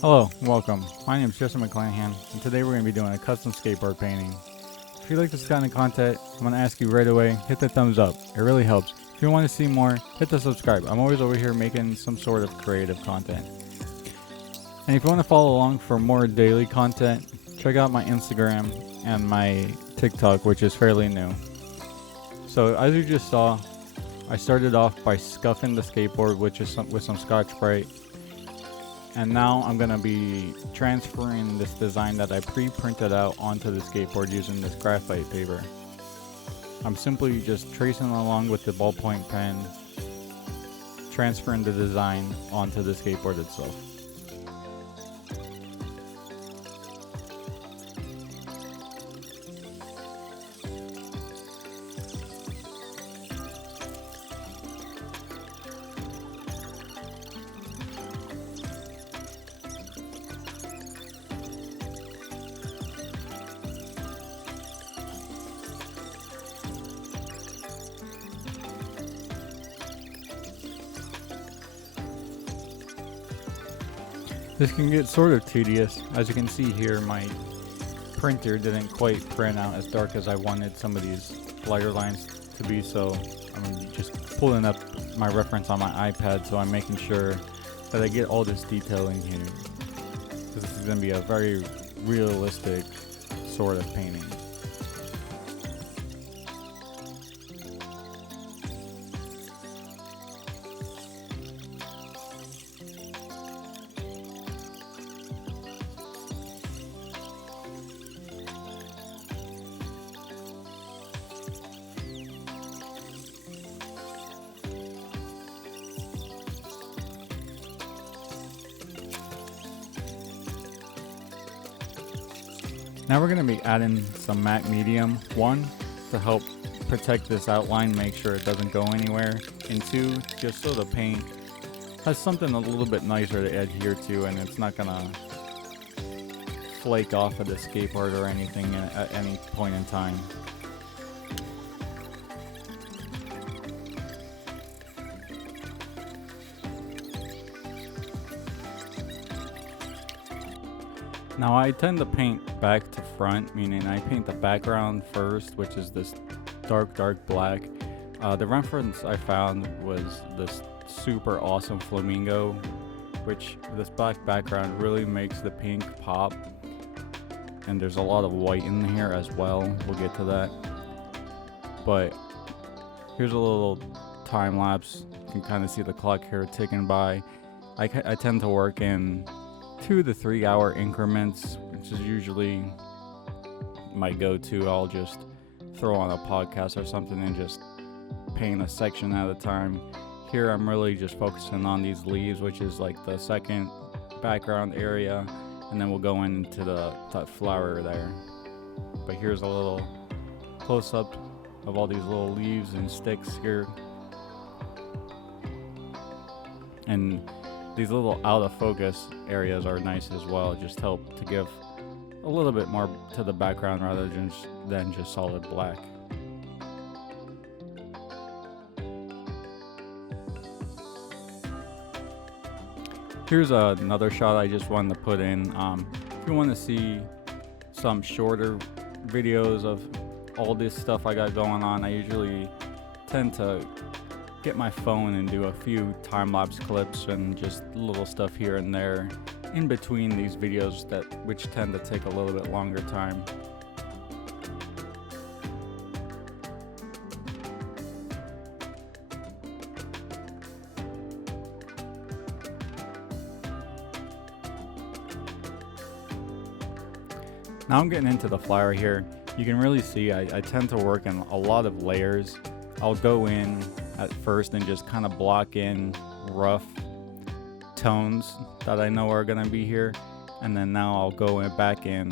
Hello, welcome. My name is JesseMcDesign, and today we're going to be doing a custom skateboard painting. If you like this kind of content, I'm going to ask you right away, hit the thumbs up. It really helps. If you want to see more, hit the subscribe. I'm always over here making some sort of creative content. And if you want to follow along for more daily content, check out my Instagram and my TikTok, which is fairly new. So as you just saw, I started off by scuffing the skateboard, which is with some Scotch-Brite. And now I'm going to be transferring this design that I pre-printed out onto the skateboard using this graphite paper. I'm simply just tracing along with the ballpoint pen, transferring the design onto the skateboard itself. This can get sort of tedious. As you can see here, my printer didn't quite print out as dark as I wanted some of these lighter lines to be, so I'm just pulling up my reference on my iPad, so I'm making sure that I get all this detail in here. This is going to be a very realistic sort of painting. Now we're going to be adding some matte medium, one, to help protect this outline, make sure it doesn't go anywhere, and two, just so the paint has something a little bit nicer to adhere to and it's not going to flake off of the skateboard or anything at any point in time. Now I tend to paint back to front, meaning I paint the background first, which is this dark black. The reference I found was this super awesome flamingo, which this black background really makes the pink pop. And there's a lot of white in here as well, we'll get to that. But here's a little time lapse, you can kind of see the clock here ticking by. I tend to work in 2 to 3 hour increments, which is usually my go-to. I'll just throw on a podcast or something and just paint a section at a time. Here I'm really just focusing on these leaves, which is like the second background area, and then we'll go into that flower there. But here's a little close-up of all these little leaves and sticks here. And these little out of focus areas are nice as well, just help to give a little bit more to the background rather than just solid black. Here's another shot I just wanted to put in. If you want to see some shorter videos of all this stuff I got going on, I usually tend to get my phone and do a few time-lapse clips and just little stuff here and there in between these videos which tend to take a little bit longer time. Now I'm getting into the flower here. You can really see I tend to work in a lot of layers. I'll go in at first and just kind of block in rough tones that I know are going to be here, and then now I'll go back in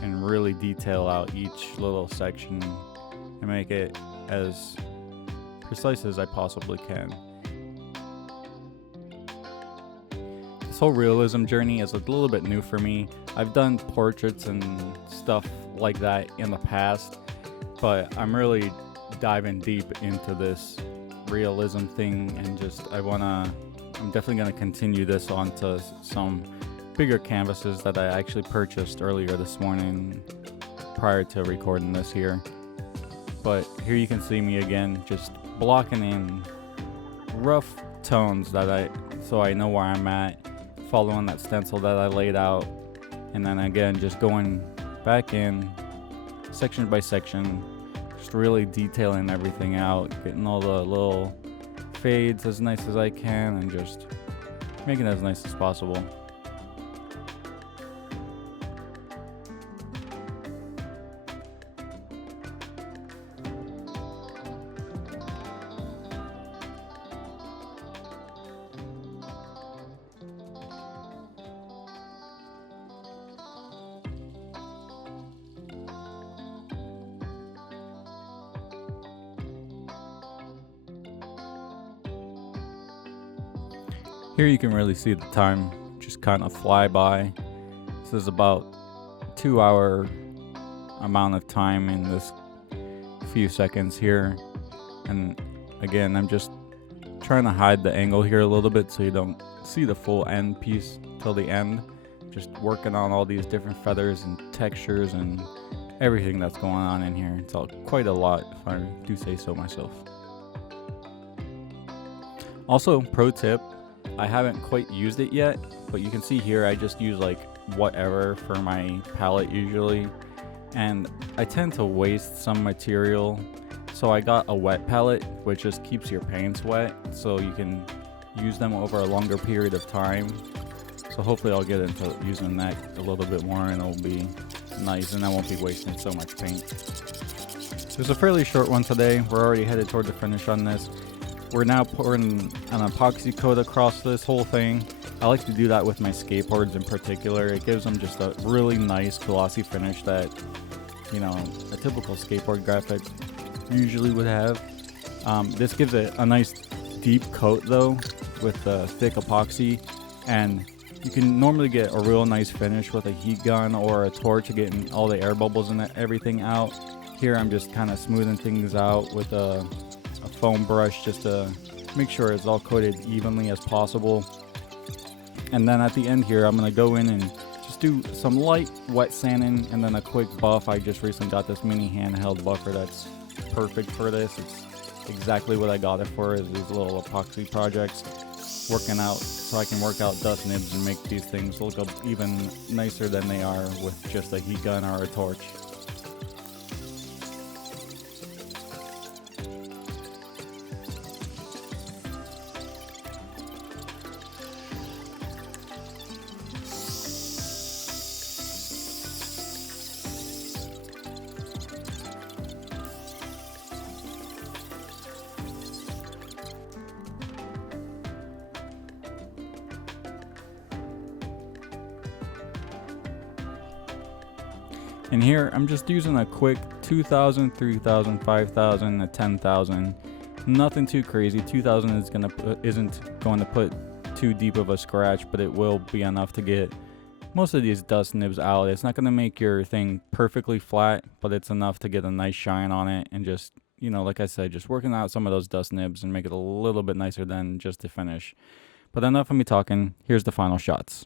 and really detail out each little section and make it as precise as I possibly can. This whole realism journey is a little bit new for me. I've done portraits and stuff like that in the past, but I'm really diving deep into this realism thing, and I'm definitely going to continue this onto some bigger canvases that I actually purchased earlier this morning prior to recording this here. But here you can see me again, just blocking in rough tones so I know where I'm at, following that stencil that I laid out, and then again just going back in section by section, just really detailing everything out, getting all the little fades as nice as I can, and just making it as nice as possible. Here you can really see the time just kind of fly by. This is about 2-hour amount of time in this few seconds here. And again, I'm just trying to hide the angle here a little bit so you don't see the full end piece till the end. Just working on all these different feathers and textures and everything that's going on in here. It's all quite a lot, if I do say so myself. Also, pro tip, I haven't quite used it yet, but you can see here I just use like whatever for my palette usually, and I tend to waste some material, so I got a wet palette which just keeps your paints wet so you can use them over a longer period of time. So hopefully I'll get into using that a little bit more and it'll be nice and I won't be wasting so much paint. It was a fairly short one today. We're already headed toward the finish on this. We're now pouring an epoxy coat across this whole thing. I like to do that with my skateboards in particular. It gives them just a really nice glossy finish that, you know, a typical skateboard graphic usually would have. This gives it a nice deep coat though with the thick epoxy, and you can normally get a real nice finish with a heat gun or a torch getting all the air bubbles and everything out. Here I'm just kind of smoothing things out with a foam brush just to make sure it's all coated evenly as possible. And then at the end here I'm going to go in and just do some light wet sanding and then a quick buff. I just recently got this mini handheld buffer that's perfect for this. It's exactly what I got it for, is these little epoxy projects, working out so I can work out dust nibs and make these things look even nicer than they are with just a heat gun or a torch. And here I'm just using a quick 2,000, 3,000, 5,000, a 10,000. Nothing too crazy. 2,000 isn't going to put too deep of a scratch, but it will be enough to get most of these dust nibs out. It's not going to make your thing perfectly flat, but it's enough to get a nice shine on it and just, you know, like I said, just working out some of those dust nibs and make it a little bit nicer than just the finish. But enough of me talking. Here's the final shots.